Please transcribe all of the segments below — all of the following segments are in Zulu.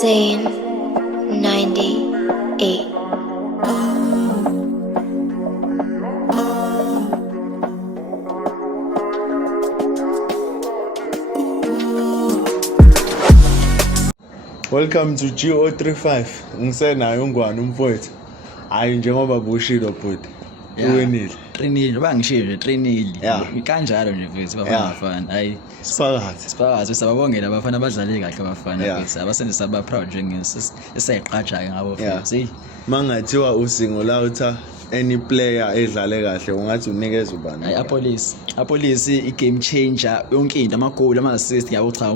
Zane 98. Welcome to GO35. Ngisenayo uNgwane umfowethu. Hayi njengoba bushilo bhuti. Uwinile. Trinile bangishilo Trinile. Kanjalo nje mfethu bafana. Hayi Sipakathi. Sababongela abafana abadlale kahle abafana mfethu. Abasendisa aba proud njengeseqatsha ngabo mfethu. Mangathiwa usingo lawutha any player edlale kahle ungathi unikeza ubani? Apolice i-game changer yonke into ama-goal ama-assist yabo cha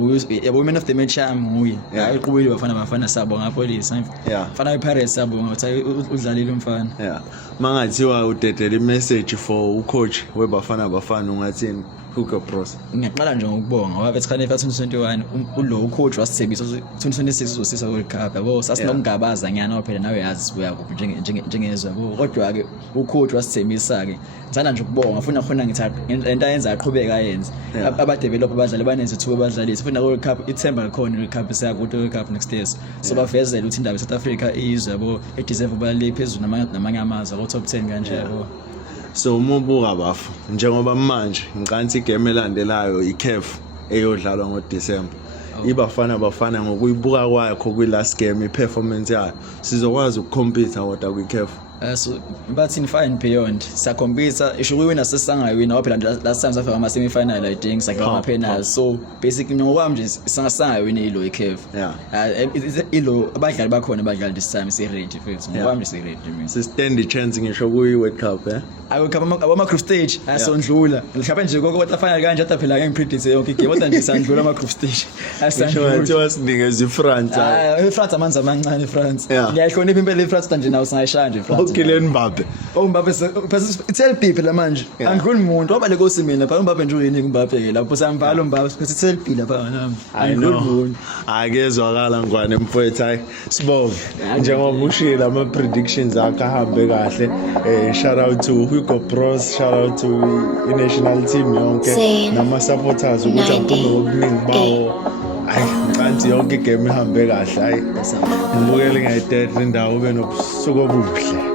yabo man of the match nguye. Ayiqubile bafana sabonga apolice. Mfana wePirates sabonga ukuthi udlalile umfana. Mangathiwa udedela i-message for ucoach webafana ungathini? Hugo Bros. Ngiyaqala nje ngokubonga ngoba bethi khane 2021 ulo coach wasithembisa 2026 uzosisa World Cup yabo sasinomgabaza ngiyana phela nawe yazi sibuya kuphi njengezwe yabo kodwa ke ucoach wasithembisa ke ngithanda nje ukubonga ngifuna khona ngithi lento ayenza aqhubeka ayenze abadevelop abadlali banenze thuba abadlalisi funa World Cup ithemba likhona World Cup siyakude World Cup next year so bavezela ukuthi indaba South Africa izwe yabo edeserve ubali phezulu namanye amazwe ko top 10 kanje yabo. So umubuka bafu njengoba manje ngiqanti igame elandelayo iCAF eyodlalwa ngoDecember. Ibafana ngokuyibuka kwakho kwi-last game iperformance yayo sizokwazi ukucompete kodwa kwiCAF. So bathi in fine beyond siyacompete isho kuwina sesangayina phela last time safika ama semi-final I think sakhe ama penalties so basically ngokwami nje sangayina ilo iCAF. Ilo abadlali bakhona abadlali this time si ready futhi ngokwami si ready mina. Si stand a chance ngisho kuyi World Cup ama group stage asondlula mhlawumbe nje quarter final kanje athi phela ngeke ngipredict yonke igame kodwa nje sandlula ama group stage asandlula wasinikeza iFrance iFrance amanzi amancane iFrance ngiyayihlonipha impela iFrance nje nawo singayishaya nje iFrance Kylian Mbappe tell people manje angikho umuntu obale kosi mina phela Mbappe nje uyini Mbappe ke lapho sambhala Mbappe tell people lapha nami angikho umuntu akezwakala Ngwane mfowethu hayi sibonge njengoba ushila ama predictions akhe ahambe kahle shout out to Hugo Bros, shout out to i-national team yonke nama supporters ukuthi aphume ngokuningi bawo hayi ngiqanti yonke igame ihambe kahle hayi ngibukele ngayidedla indawo ube nobusuku obuhle.